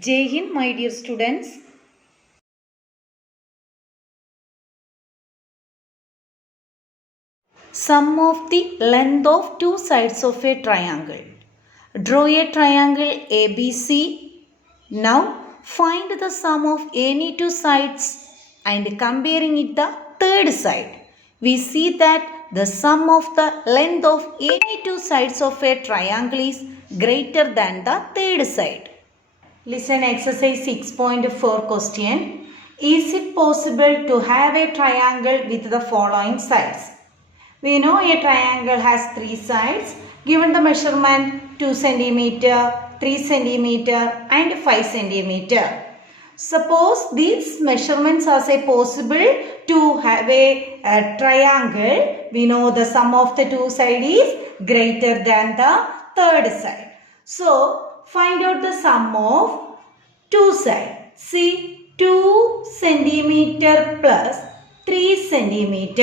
Jai Hind, my dear students. Sum of the length of two sides of a triangle. Draw a triangle ABC. Now find the sum of any two sides and comparing it the third side. We see that the sum of the length of any two sides of a triangle is greater than the third side. Listen exercise 6.4 question. Is it possible to have a triangle with the following sides? We know a triangle has three sides. Given the measurement 2 cm, 3 cm and 5 cm. Suppose these measurements are possible to have a triangle. We know the sum of the two sides is greater than the third side. So, find out the sum of two sides. See, 2 cm plus 3 cm.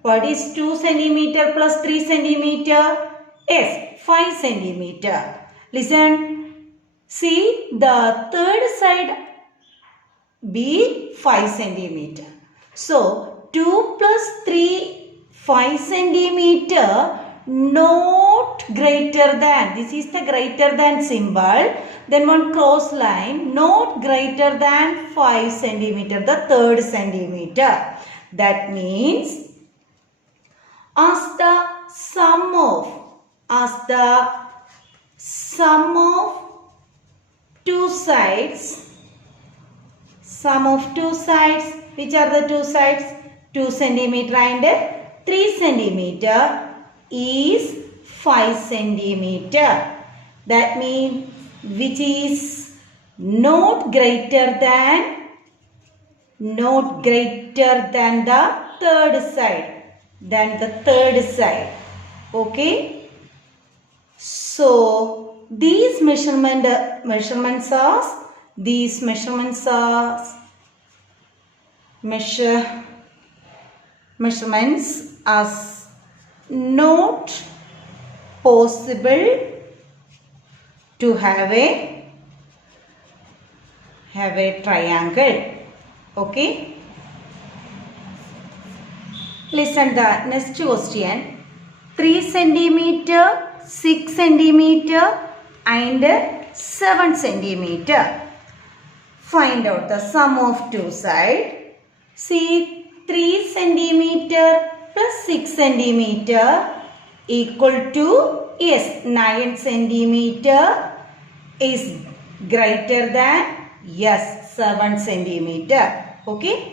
What is 2 cm plus 3 cm? Yes, 5 cm. Listen, see the third side be 5 cm. So, 2 plus 3, 5 cm not greater than, this is the greater than symbol, then one cross line, not greater than 5 cm, the third centimeter. That means as the sum of two sides, which are the two sides? 2 cm and 3 cm is 5 cm. That means which is not greater than the third side. Okay. So these measurements are not possible to have a triangle. Okay. Listen the next question. 3 cm, 6 cm and 7 cm. Find out the sum of two sides. See, 3 cm plus 6 cm equal to, yes, 9 cm is greater than, yes, 7 cm. Okay.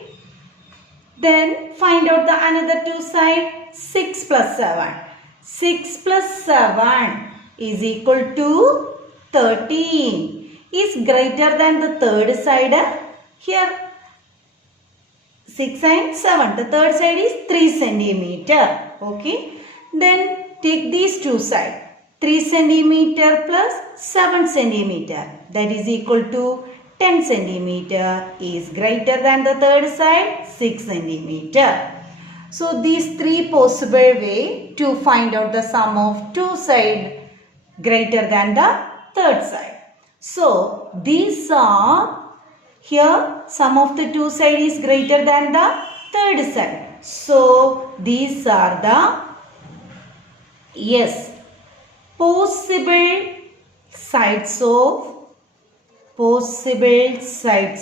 Then find out the another two sides. 6 plus 7. 6 plus 7 is equal to 13. Is greater than the third side. Here 6 and 7. The third side is 3 cm. Okay. Then take these two sides. 3 cm plus 7 cm. That is equal to 10 cm is greater than the third side, 6 cm. So these three possible way to find out the sum of two sides greater than the third side. So these are, here sum of the two sides is greater than the third side. So these are the, yes, possible sides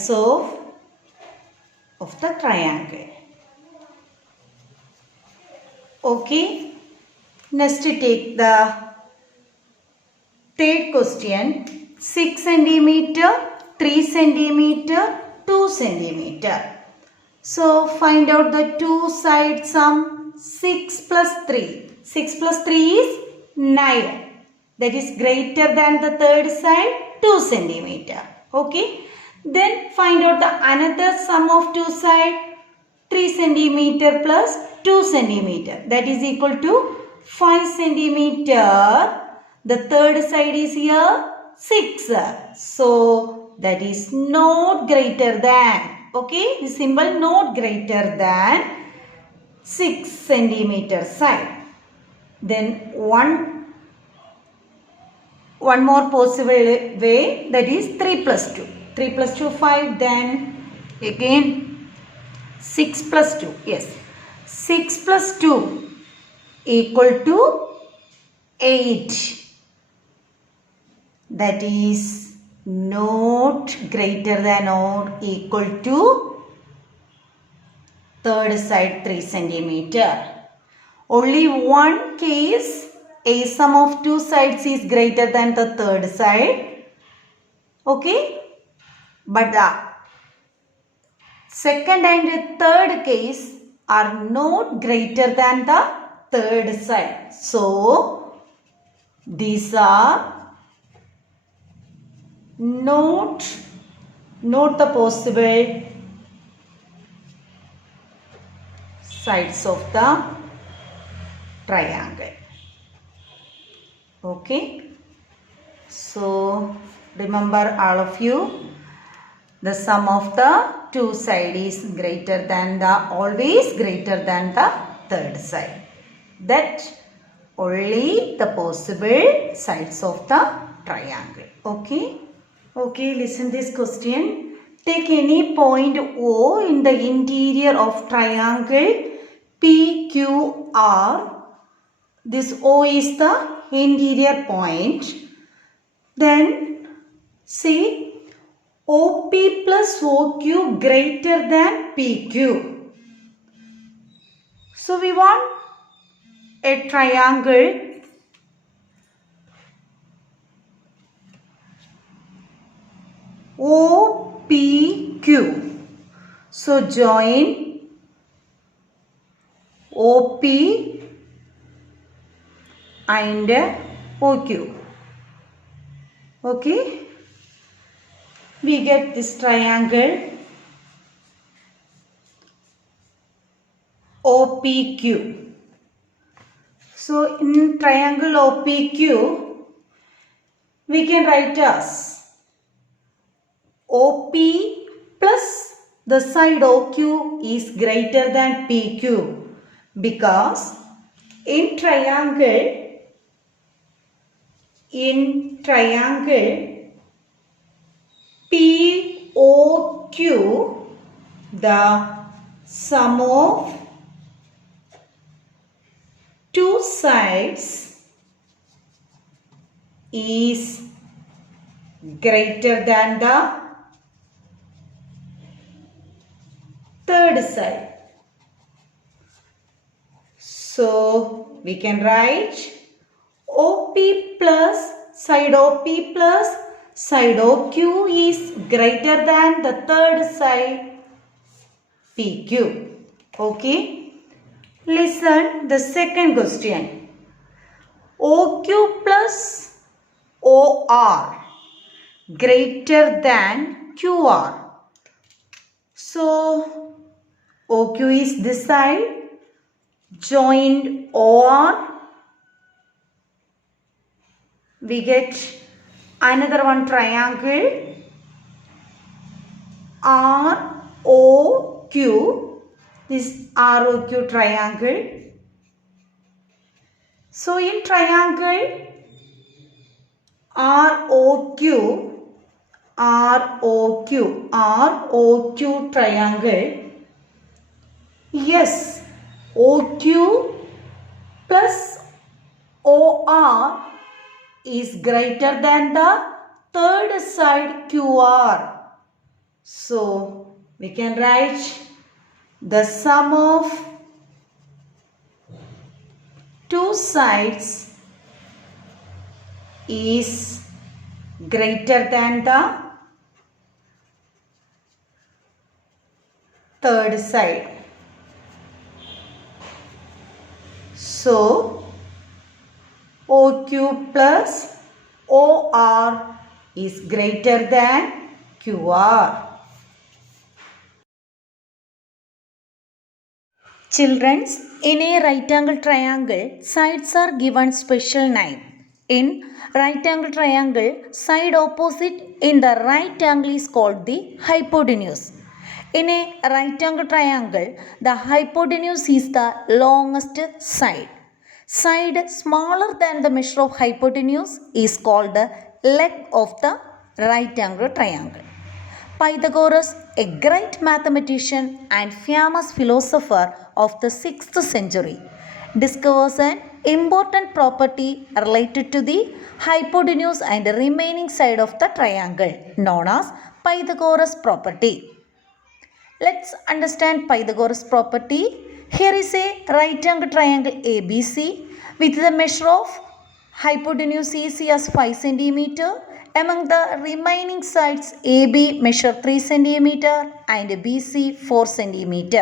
of the triangle. Okay. Next take the third question. 6 cm, 3 cm, 2 cm. So find out the two side sum. 6 plus 3. 6 plus 3 is 9. That is greater than the third side, 2 cm. Okay. Then find out the another sum of two sides. 3 cm plus 2 cm. That is equal to 5 cm. The third side is here 6. So that is not greater than. Okay. The symbol not greater than 6 cm side. Then one one more possible way, that is 3 plus 2. 3 plus 2, 5. Then again 6 plus 2. Yes. 6 plus 2 equal to 8. That is not greater than or equal to third side 3 centimeter. Only one case, a sum of two sides is greater than the third side. Okay. But the second and third case are not greater than the third side. So, these are not the possible sides of the triangle. Okay. So, remember all of you, the sum of the two sides is greater than always greater than the third side. That only the possible sides of the triangle. Okay. Okay, listen this question. Take any point O in the interior of triangle PQR. This O is the interior point. Then see, OP plus OQ greater than PQ. So we want a triangle OPQ. So join OP and OQ. Okay. We get this triangle OPQ. So in triangle OPQ, we can write as OP plus the side OQ is greater than PQ, because in triangle POQ, the sum of two sides is greater than the third side. So we can write OP plus side OP plus side OQ is greater than the third side PQ. Okay. Listen the second question. OQ plus OR greater than QR. So OQ is this side. Joined OR. We get another one triangle ROQ. This ROQ triangle. So in triangle ROQ triangle. Yes, OQ plus OR is greater than the third side QR. So we can write the sum of two sides is greater than the third side. So OQ plus OR is greater than QR. Children, in a right angle triangle, sides are given special name. In right angle triangle, side opposite in the right angle is called the hypotenuse. In a right angle triangle, the hypotenuse is the longest side. Side smaller than the measure of hypotenuse is called the leg of the right angle triangle. Pythagoras, a great mathematician and famous philosopher of the 6th century, discovers an important property related to the hypotenuse and the remaining side of the triangle known as Pythagoras property. Let's understand Pythagoras property. Here is a right angle triangle ABC with the measure of hypotenuse AC as 5 cm. Among the remaining sides, AB measure 3 cm and BC 4 cm.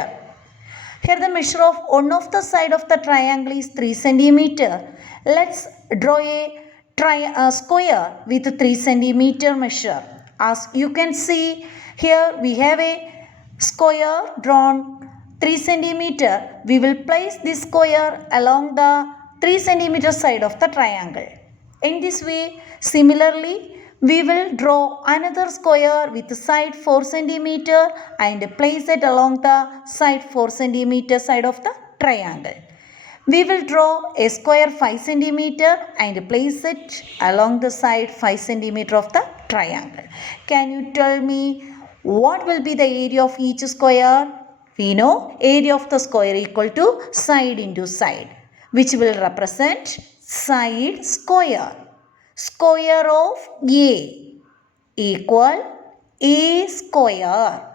Here the measure of one of the side of the triangle is 3 cm. Let's draw a square with 3 cm measure. As you can see, here we have a square drawn 3 cm. We will place this square along the 3 cm side of the triangle. In this way, similarly, we will draw another square with side 4 cm and place it along the side 4 cm side of the triangle. We will draw a square 5 cm and place it along the side 5 cm of the triangle. Can you tell me what will be the area of each square? We know area of the square equal to side into side, which will represent side square. Square of A equal A square.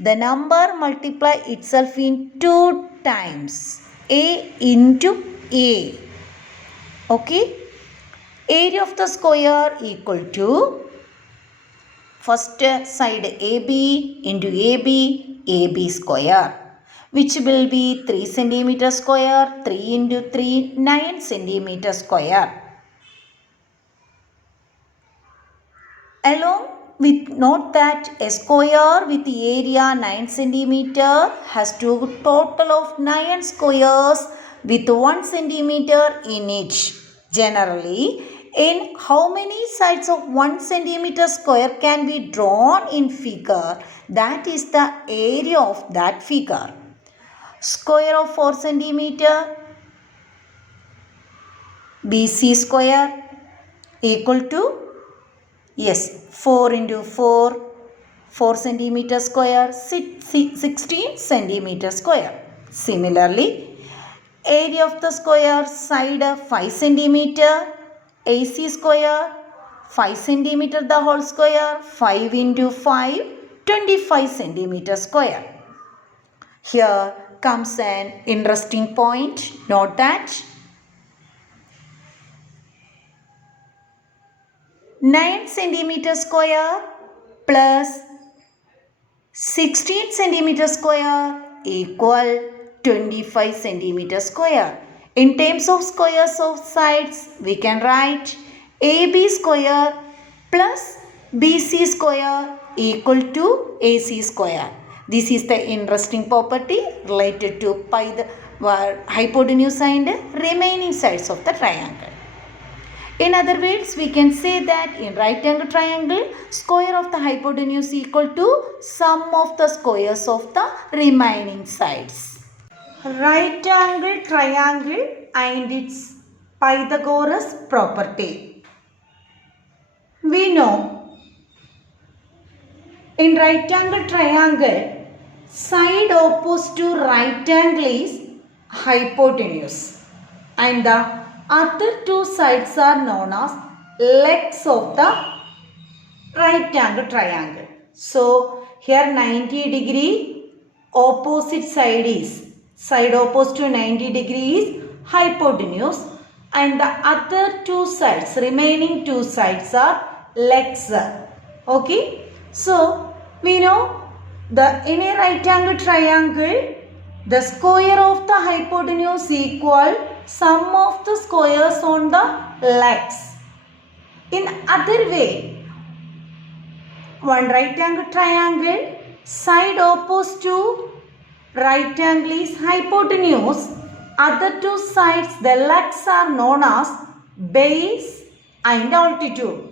The number multiply itself in 2 times. A into A. Okay. Area of the square equal to first side AB into AB square, which will be 3 cm square, 3 into 3, 9 cm square. Along with note that a square with area 9 cm has to total of 9 squares with 1 cm in each. Generally, in how many sides of 1 cm square can be drawn in figure, that is the area of that figure. Square of 4 cm BC square equal to, yes, 4 into 4, 4 cm square, 16 cm square. Similarly, area of the square side 5 cm, AC square, 5 cm the whole square, 5 into 5, 25 cm square. Here comes an interesting point. Note that 9 cm square plus 16 cm square equal 25 cm square. In terms of squares of sides, we can write AB square plus BC square equal to AC square. This is the interesting property related to hypotenuse and remaining sides of the triangle. In other words, we can say that in right angle triangle, square of the hypotenuse equal to sum of the squares of the remaining sides. Right angle triangle and its Pythagoras property. We know in right angle triangle, side opposite to right angle is hypotenuse and the other two sides are known as legs of the right angle triangle. So here 90 degree opposite side is, side opposite to 90 degree is hypotenuse and the other two sides, remaining two sides are legs. Okay. So we know in a right angle triangle, the square of the hypotenuse equal sum of the squares on the legs. In other way, one right angle triangle, side opposite to right angle is hypotenuse. Other two sides, the legs are known as base and altitude.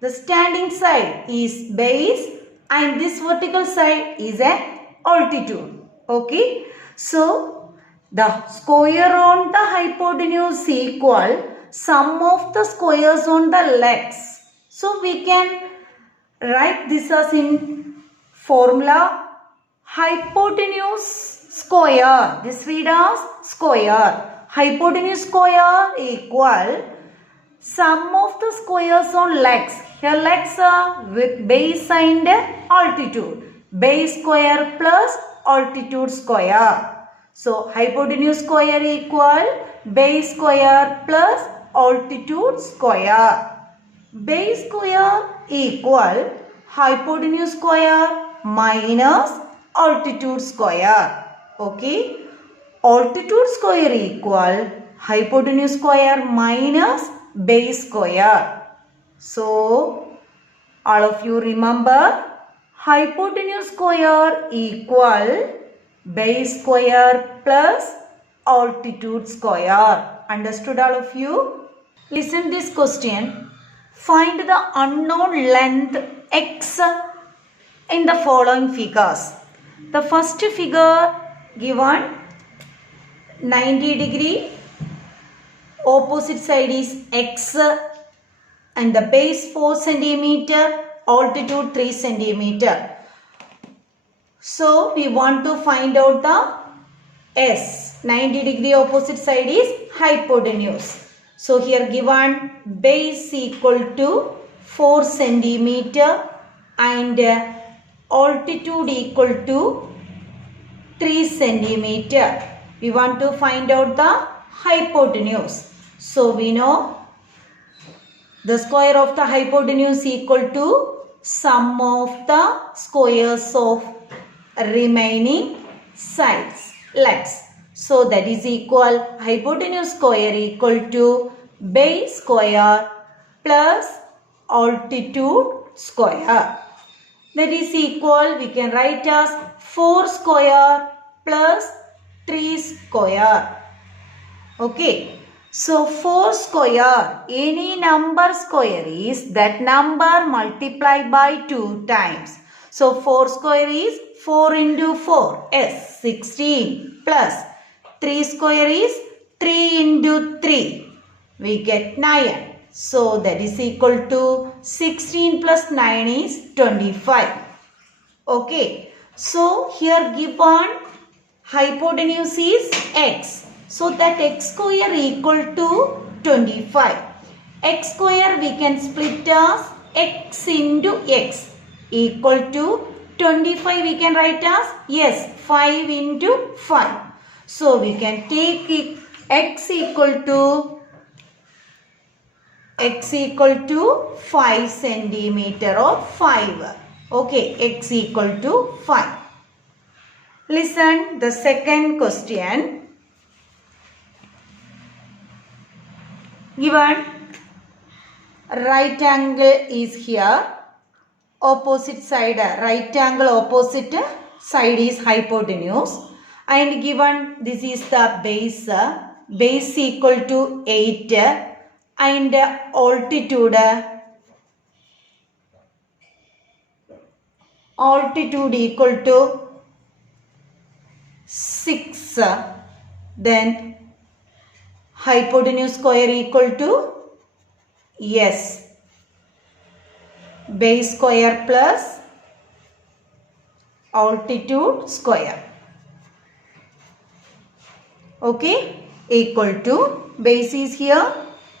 The standing side is base and this vertical side is a altitude. Okay. So, The square on the hypotenuse equal sum of the squares on the legs. So we can write this as in formula hypotenuse square. This read as square. Hypotenuse square equal sum of the squares on legs. Here legs are with base and altitude. Base square plus altitude square. So hypotenuse square equal base square plus altitude square. Base square equal hypotenuse square minus altitude square. Okay. Altitude square equal hypotenuse square minus base square. So all of you remember hypotenuse square equal base square plus altitude square. Understood all of you? Listen this question. Find the unknown length x in the following figures. The first figure given 90 degree, opposite side is x and the base 4 centimeter, altitude 3 centimeter. So we want to find out the s. 90 degree opposite side is hypotenuse. So here given base equal to 4 centimeter and altitude equal to 3 centimeter. We want to find out the hypotenuse. So we know the square of the hypotenuse equal to sum of the squares of remaining sides, legs. So that is equal hypotenuse square equal to base square plus altitude square. That is equal, we can write as 4 square plus 3 square. Okay. So 4 square, any number square is that number multiplied by 2 times. So 4 square is 4 into 4, yes, 16 plus 3 square is 3 into 3, we get 9. So that is equal to 16 plus 9 is 25. Okay. So here given hypotenuse is x. So that x square equal to 25. X square we can split as x into x equal to 25 we can write as, yes, 5 into 5. So we can take x equal to 5 centimeter or 5. Okay, x equal to 5. Listen the second question. Given right angle is here, opposite side, right angle opposite side is hypotenuse, and given this is the base equal to 8 and altitude equal to 6, then hypotenuse square equal to, yes, base square plus altitude square. Okay, equal to, base is here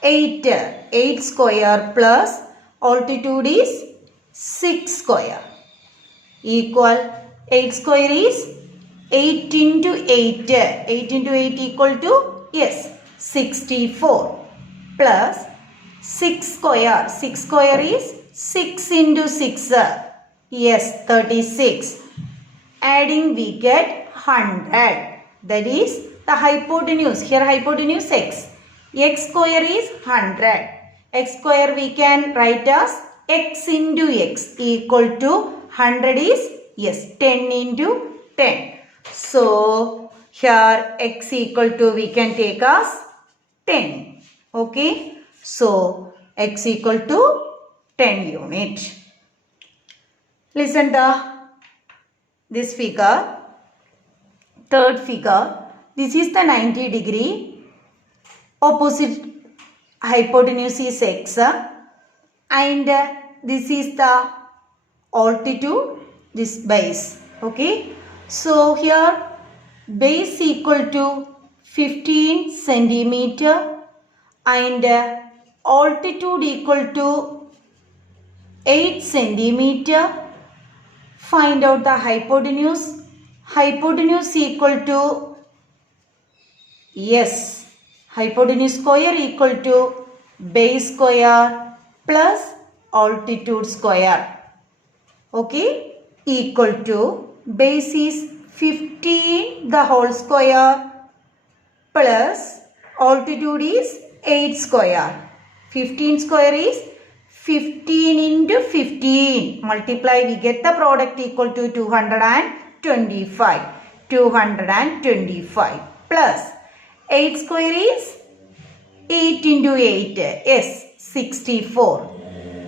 8 square plus altitude is 6 square equal 8 square is 8 into 8. 8 into 8 equal to, yes, 64 plus 6 square. 6 square is 6 into 6. Yes, 36. Adding we get 100. That is the hypotenuse. Here hypotenuse x. X square is 100. X square we can write as x into x equal to 100 is, yes, 10 into 10. So here x equal to we can take as 10. Okay. So x equal to 10 unit. Listen this figure. Third figure. this is the 90 degree. Opposite hypotenuse is x. And this is the altitude, this base. Okay. So here base equal to 15 centimeter and altitude equal to 8 centimeter. Find out the hypotenuse. Hypotenuse equal to, yes, hypotenuse square equal to base square plus altitude square. Okay, equal to base is 15 the whole square plus altitude is 8 square. 15 square is 15 into 15. Multiply, we get the product equal to 225. 225 plus 8 square is 8 into 8. Yes, 64.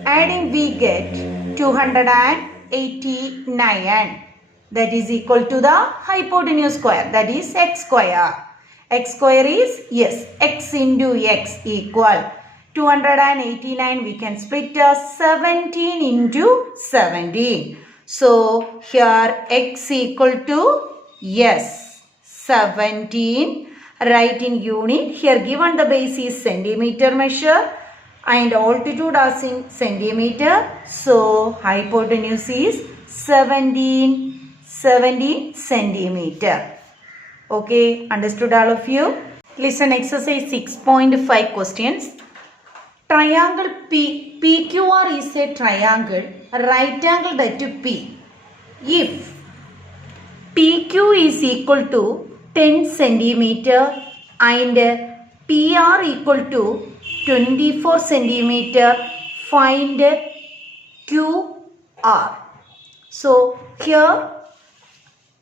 Adding we get 289. That is equal to the hypotenuse square. That is x square. X square is, yes, x into x equal 289. We can split as 17 into 17. So here x equal to, yes, 17. Write in unit. Here given the base is centimeter measure and altitude as in centimeter. So hypotenuse is 17 centimeter. Okay, understood all of you? Listen, exercise 6.5 questions. Triangle PQR is a triangle right angled at P. If PQ is equal to 10 centimeter and PR equal to 24 centimeter, find QR. So here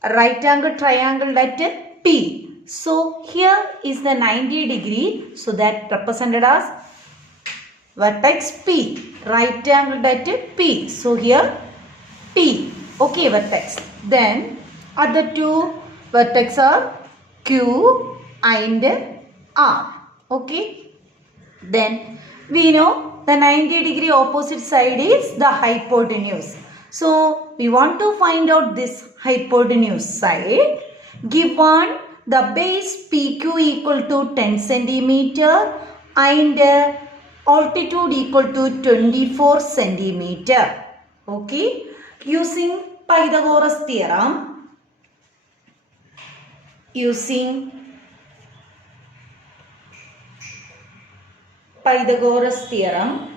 right angle triangle at P. So here is the 90 degree. So that represented as vertex P. Right angle at P. So here P. Okay, vertex. Then other two vertex are Q and R. Okay. Then we know the 90 degree opposite side is the hypotenuse. So we want to find out this hypotenuse side. Given the base PQ equal to 10 centimeter and altitude equal to 24 centimeter. Okay. Using Pythagoras theorem. Using Pythagoras theorem.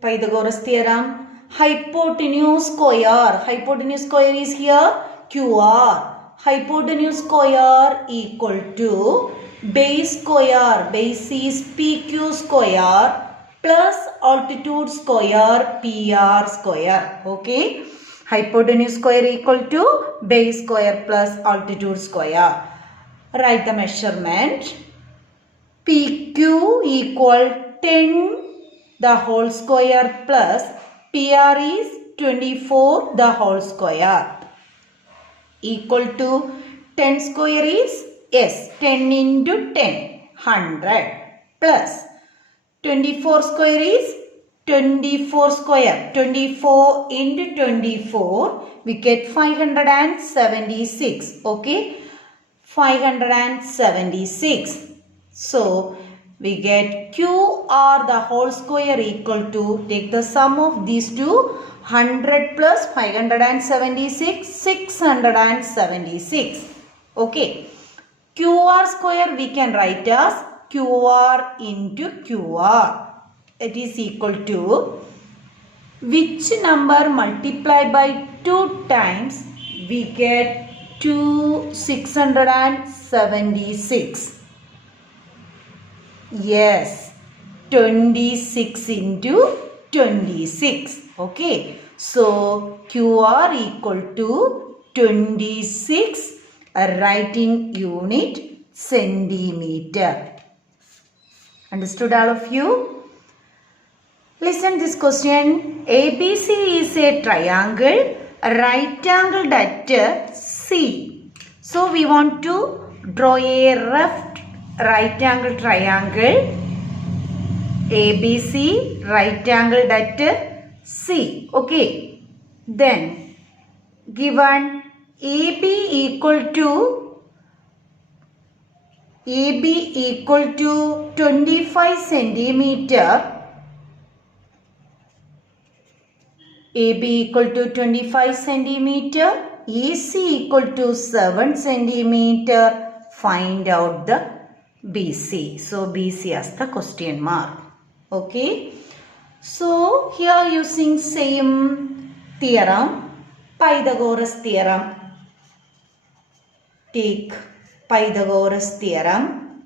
Pythagoras theorem. Hypotenuse square is here QR. Hypotenuse square equal to base square. Base is PQ square plus altitude square PR square. Okay. Hypotenuse square equal to base square plus altitude square. Write the measurement. PQ equal 10 the whole square plus PR is 24 the whole square equal to 10 square is, yes, 10 into 10, 100 plus 24 square is 24 square, 24 into 24, we get 576, okay, 576. So we get QR the whole square equal to, take the sum of these two, 100 plus 576, 676. Okay. QR square we can write as QR into QR. It is equal to, which number multiplied by 2 times we get 676. Yes, 26 into 26. Okay. So QR equal to 26, writing unit centimeter. Understood all of you? Listen this question. ABC is a triangle right angled at C. So we want to draw a rough right angle triangle ABC, right angled at C. Okay. Then given AB equal to 25 centimeter. AB equal to 25 centimeter. EC equal to 7 centimeter. Find out the BC. So BC as the question mark. Okay. So here using same theorem, Pythagoras theorem. Take Pythagoras theorem.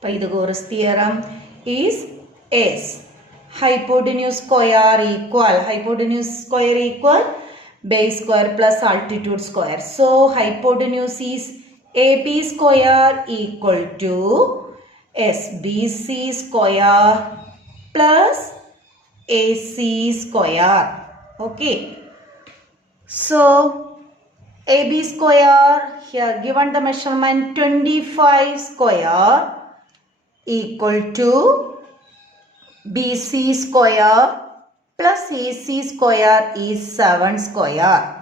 Pythagoras theorem is S. Hypotenuse square equal base square plus altitude square. So hypotenuse is AB square equal to SBC square plus AC square. Okay. So AB square, here given the measurement 25 square equal to BC square plus AC square is 7 square.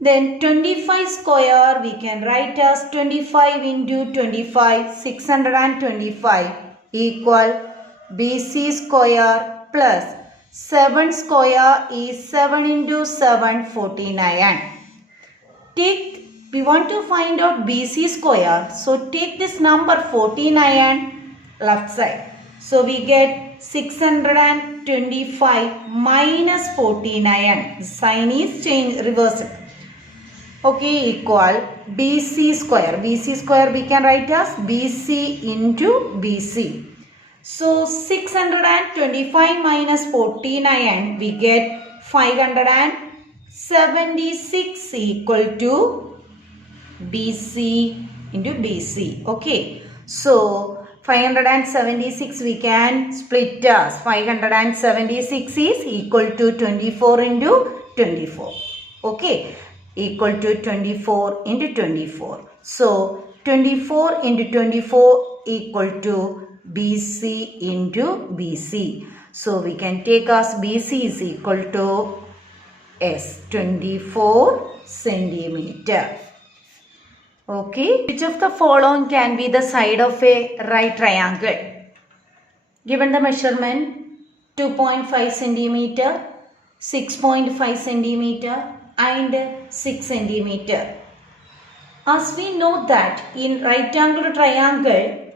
Then 25 square we can write as 25 into 25, 625 equal BC square plus 7 square is 7 into 7, 49. We want to find out BC square. So take this number 49 left side. So we get 625 minus 49. The sign is reversed. Okay, equal BC square. BC square we can write as BC into BC. So 625 minus 49 we get 576 equal to BC into BC. Okay. So 576 we can split as 576 is equal to 24 into 24. Okay. Equal to 24 into 24. So 24 into 24 equal to BC into BC. So we can take as BC is equal to S 24 centimeter. Okay. Which of the following can be the side of a right triangle? Given the measurement 2.5 centimeter, 6.5 centimeter and 6 centimeter. As we know that in right angle triangle,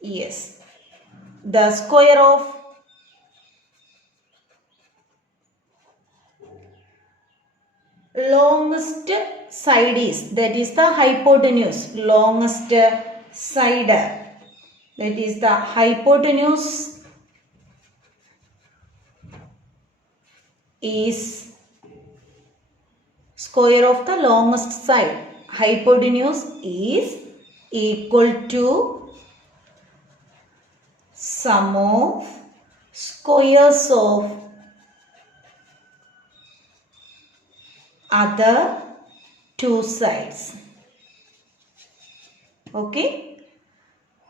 yes, the square of longest side is, that is the hypotenuse, longest side, that is the hypotenuse is square of the longest side. Hypotenuse is equal to sum of squares of other two sides. Okay.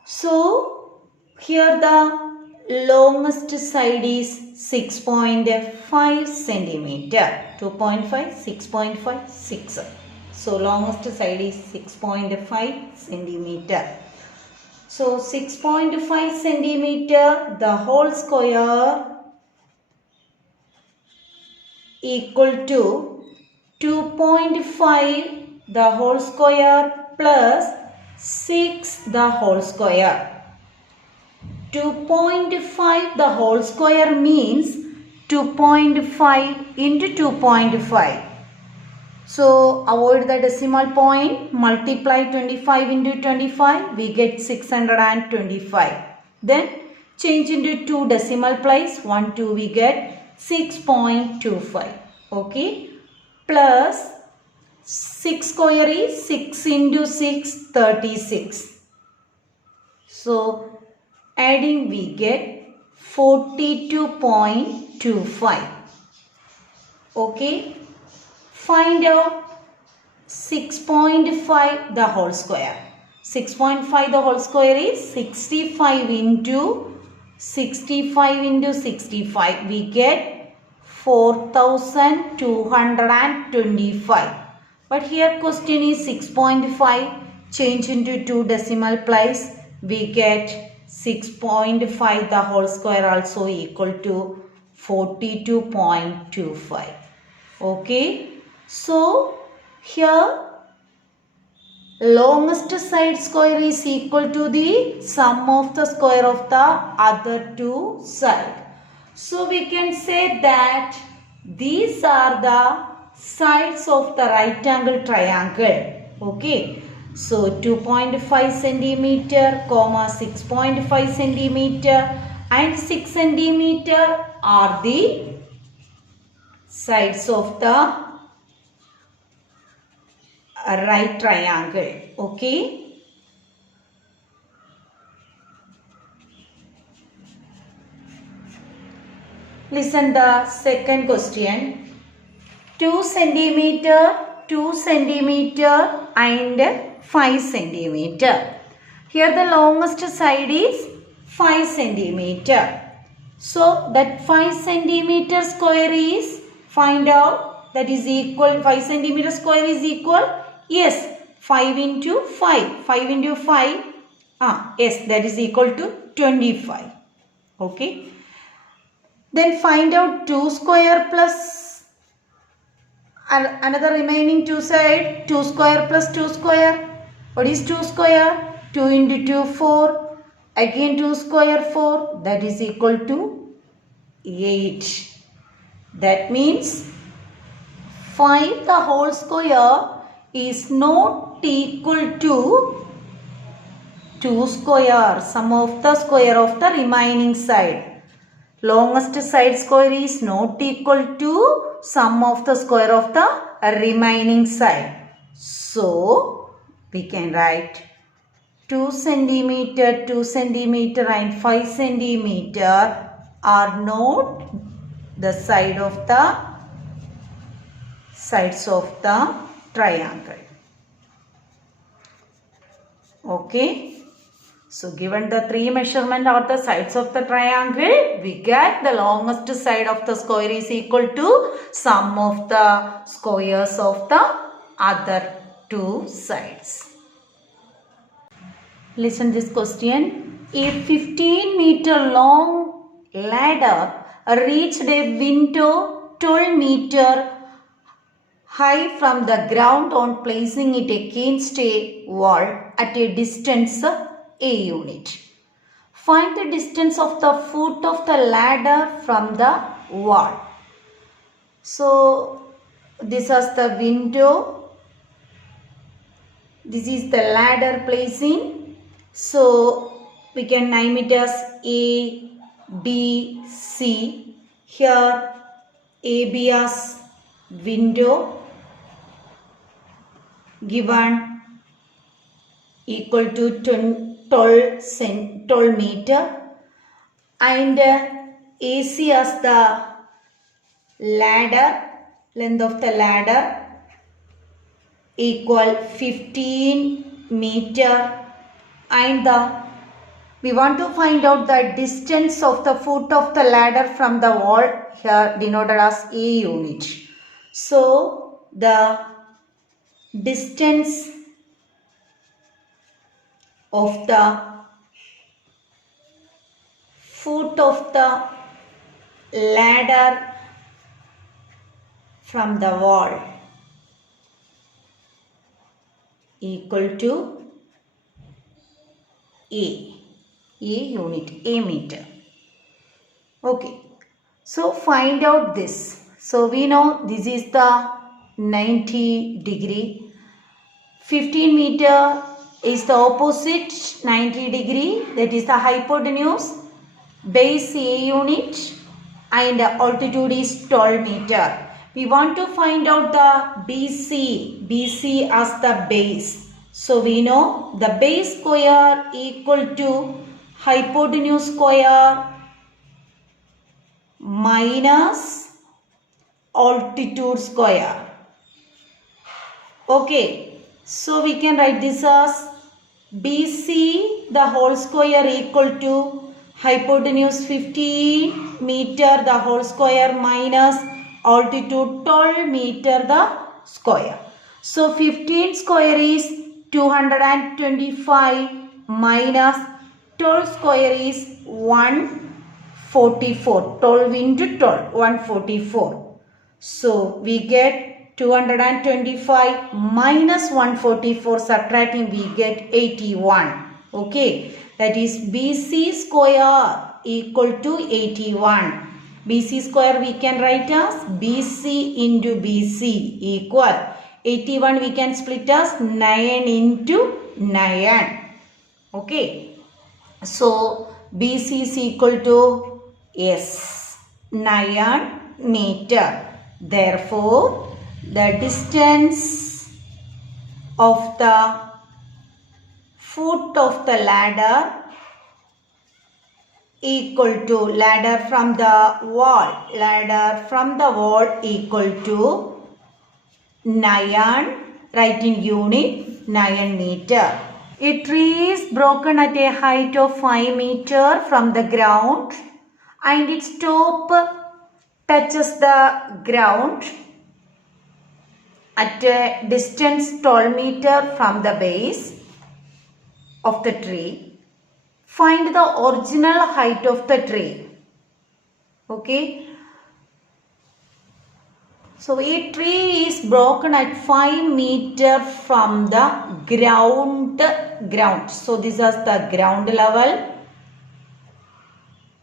So here the longest side is 6.5 centimeter. 2.5, 6.5, 6. So longest side is 6.5 centimeter. So 6.5 centimeter, the whole square equal to 2.5 the whole square plus 6 the whole square. 2.5 the whole square means 2.5 into 2.5. So avoid the decimal point, multiply 25 into 25, we get 625. Then change into 2 decimal place, 1, 2, we get 6.25. Okay. Plus 6 square is 6 into 6, 36. So Adding we get 42.25. Okay. Find out 6.5 the whole square. 6.5 the whole square is 65 into 65. We get 4225. But here question is 6.5. Change into 2 decimal place. We get 6.5 the whole square also equal to 42.25. Okay. So here longest side square is equal to the sum of the square of the other two sides. So we can say that these are the sides of the right angle triangle. Okay. So 2.5 centimeter, 6.5 centimeter and 6 centimeter are the sides of the right triangle. Okay. Listen the second question. 2 centimeter, 2 centimeter and 5 centimeter. Here the longest side is 5 centimeter. So that 5 centimeter square is, find out, that is equal, 5 centimeter square is equal, yes, 5 into 5. 5 into 5, yes, that is equal to 25. Okay. Then find out 2 square plus another remaining 2 side. 2 square plus 2 square. What is 2 square? 2 into 2, 4. Again 2 square, 4. That is equal to 8. That means 5 the whole square is not equal to 2 square, sum of the square of the remaining side. Longest side square is not equal to sum of the square of the remaining side. So, we can write 2 centimeter, 2 centimeter and 5 centimeter are not the sides of the triangle. Okay. So, given the 3 measurement of the sides of the triangle, we get the longest side of the square is equal to sum of the squares of the other two sides. Listen this question. A 15-meter long ladder reached a window 12 meter high from the ground on placing it against a wall at a distance A unit. Find the distance of the foot of the ladder from the wall. So, this is the window. This is the ladder placing. So, we can name it as A, B, C. Here, AB as window given equal to 12 meter and AC as the ladder, length of the ladder equal 15 meter and we want to find out the distance of the foot of the ladder from the wall, here denoted as A unit. So, the distance of the foot of the ladder from the wall equal to A unit, A meter. Okay. So, find out this. So, we know this is the 90 degree. 15 meter is the opposite 90 degree, that is the hypotenuse. Base A unit and altitude is 12 meter. We want to find out the BC as the base. So, we know the base square equal to hypotenuse square minus altitude square. Okay, so we can write this as BC the whole square equal to hypotenuse 15 meter the whole square minus altitude 12 meter the square. So 15 square is 225 minus 12 square is 144. 12 into 12, 144. So we get 225 minus 144, subtracting we get 81. Okay, that is BC square equal to 81. BC square we can write as BC into BC equal 81, we can split as 9 into 9. Okay, so BC is equal to 9 meter. Therefore, the distance of the foot of the ladder equal to ladder from the wall equal to 9, write in unit 9 meter. A tree is broken at a height of 5 meter from the ground and its top touches the ground at a distance 12 meter from the base of the tree. Find the original height of the tree. Okay. So a tree is broken at 5 meter from the ground. So this is the ground level.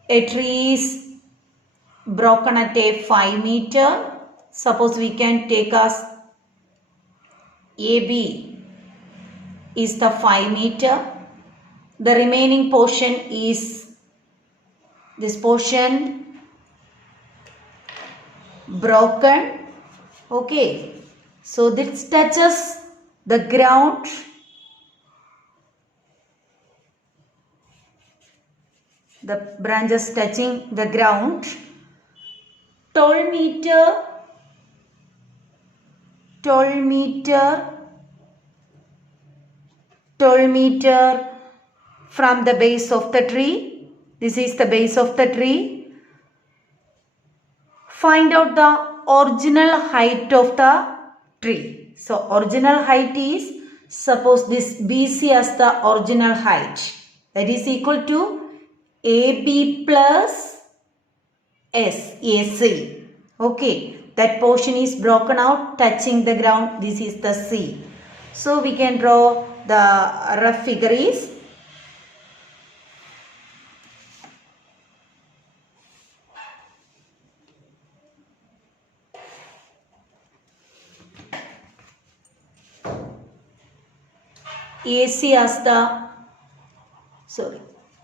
A tree is broken at a 5 meter. Suppose we can take as AB is the 5 meter. The remaining portion is this portion broken. Okay, so this touches the ground. The branches touching the ground. 12 meter from the base of the tree. This is the base of the tree. Find out the original height of the tree. So original height is, suppose this BC as the original height, that is equal to AB plus AC. Okay, that portion is broken out touching the ground. This is the C. So we can draw the rough figure is AC as the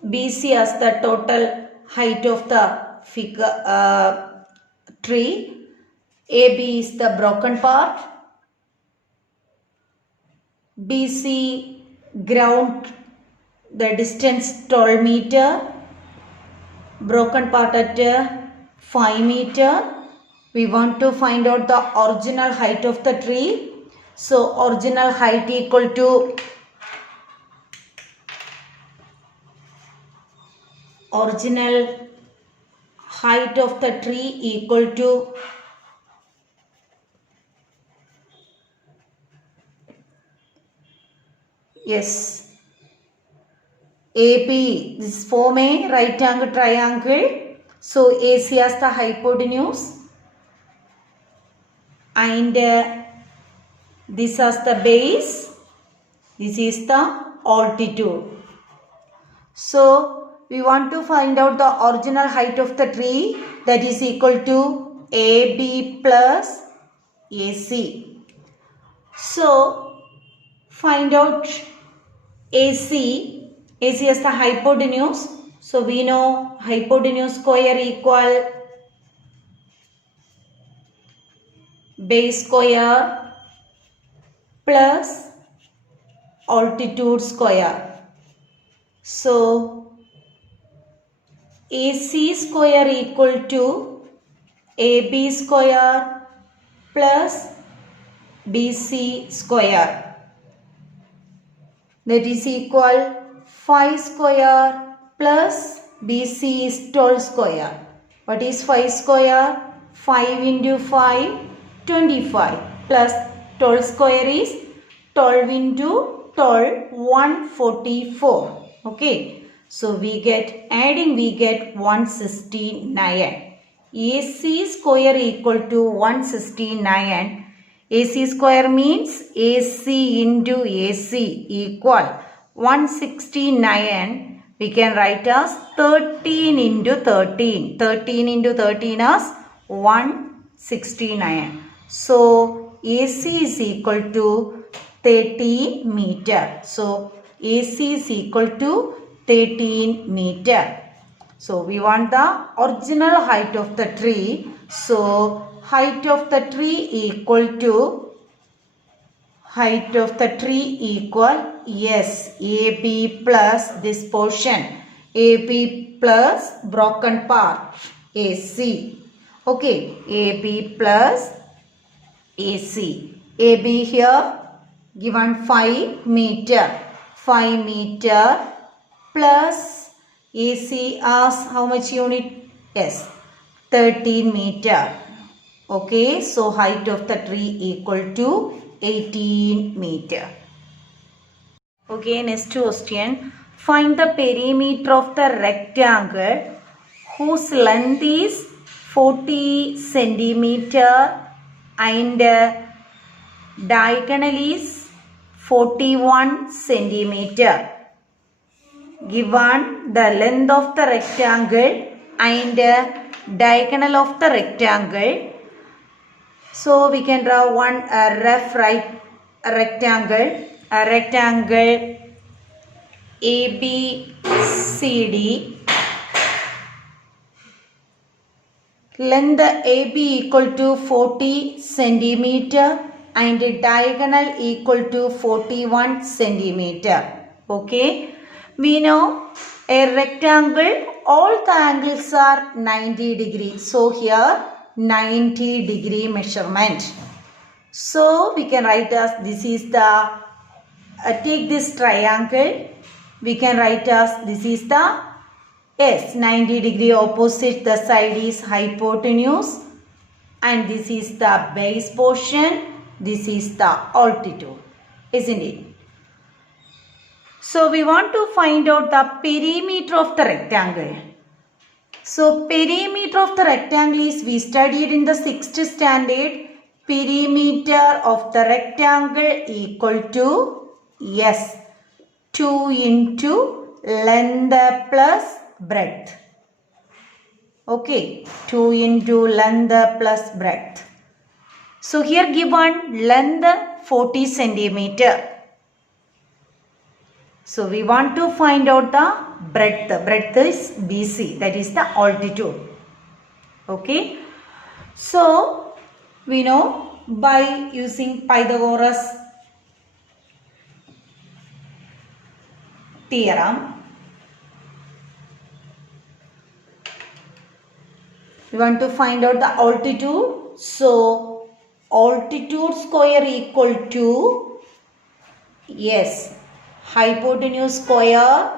BC as the total height of the figure tree. AB is the broken part. BC ground, the distance 12 meter. Broken part at 5 meter. We want to find out the original height of the tree. So original height equal to original height of the tree equal to AP. This form a right angle triangle. So AC as the hypotenuse and this as the base. This is the altitude. So we want to find out the original height of the tree, that is equal to AB plus AC. So find out AC as the hypotenuse. So we know hypotenuse square equal base square plus altitude square. So AC square equal to AB square plus BC square. That is equal 5 square plus BC is 12 square. What is 5 square? 5 into 5, 25 plus 12 square is 12 into 12, 144. Okay. So we get, adding we get 169. AC square equal to 169. AC square means AC into AC equal 169. We can write as 13 into 13. 13 into 13 as 169. So AC is equal to 13 meter. So AC is equal to 13 meter. So we want the original height of the tree. So height of the tree equal to yes, AB plus this portion, AB plus broken part, AC. Okay, AB plus AC. AB here given 5 meter. 5 meter plus AC as how much unit? Yes, 13 meter. Okay, so height of the tree equal to 18 meter. Okay, next question. Find the perimeter of the rectangle whose length is 40 centimeter and diagonal is 41 centimeter. Given the length of the rectangle and diagonal of the rectangle, so we can draw one rough rectangle ABCD. Length AB equal to 40 centimeter and diagonal equal to 41 centimeter. Okay. We know a rectangle, all the angles are 90 degrees. So here 90 degree measurement. So we can write as this is the, take this triangle. We can write as this is the, yes, 90 degree opposite, the side is hypotenuse. And this is the base portion. This is the altitude. Isn't it? So we want to find out the perimeter of the rectangle. So perimeter of the rectangle is, we studied in the 6th standard, perimeter of the rectangle equal to, yes, 2 into length plus breadth. Okay, 2 into length plus breadth. So here given length 40 centimeter. So we want to find out the breadth. Breadth is BC, that is the altitude. Okay. So we know by using Pythagoras theorem, we want to find out the altitude. So altitude square equal to, yes, hypotenuse square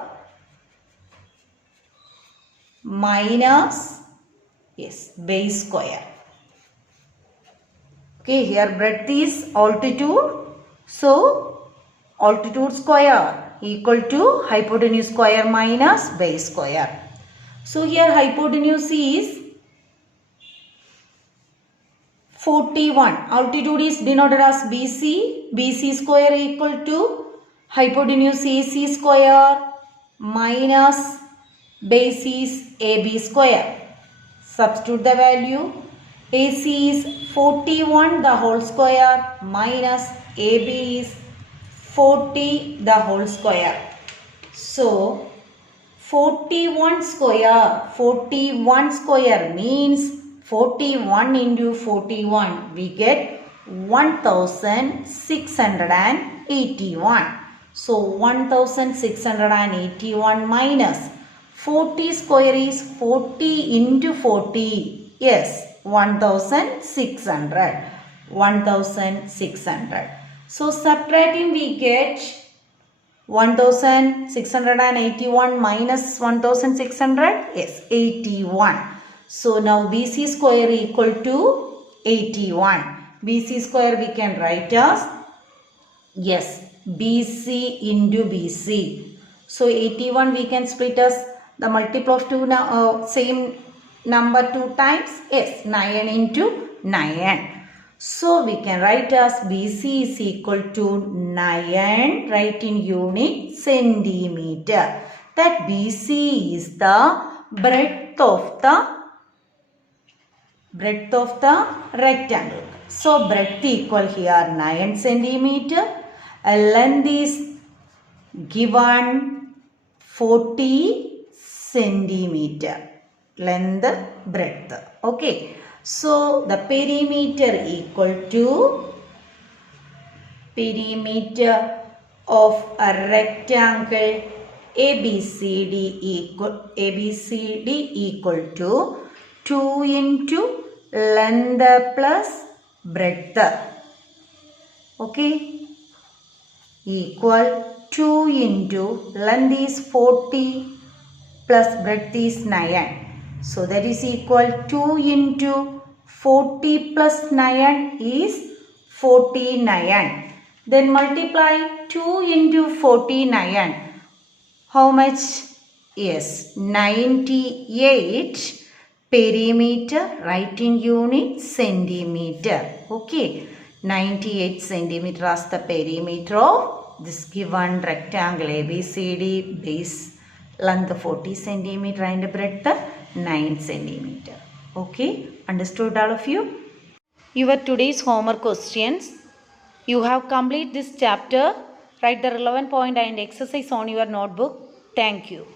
minus, yes, base square. Okay, here breadth is altitude. So altitude square equal to hypotenuse square minus base square. So here hypotenuse is 41. Altitude is denoted as BC. BC square equal to hypotenuse AC square minus base is AB square. Substitute the value. AC is 41 the whole square minus AB is 40 the whole square. So 41 square means 41 into 41, we get 1681. So 1681 minus 40 square is 40 into 40. Yes, 1600. 1600. So subtracting we get 1681 minus 1600. Yes, 81. So now BC square equal to 81. BC square we can write as, yes, BC into BC. So 81 we can split as the multiple of same number 2 times. Yes, 9 into 9. So we can write as BC is equal to 9, write in unit centimeter. That BC is the breadth of the rectangle. So breadth equal here 9 centimeter. Length is given 40 centimeter. Length, breadth. Okay. So the perimeter equal to perimeter of a rectangle ABCD equal to 2 into length plus breadth. Okay. Equal 2 into length is 40 plus breadth is 9. So that is equal 2 into 40 plus 9 is 49. Then multiply 2 into 49. How much? Yes, 98 perimeter, write in unit centimeter. Okay, 98 centimeter as the perimeter of this given rectangle ABCD, base length 40 centimeter and breadth 9 centimeter. Okay, understood all of you? Your today's homework questions. You have completed this chapter. Write the relevant point and exercise on your notebook. Thank you.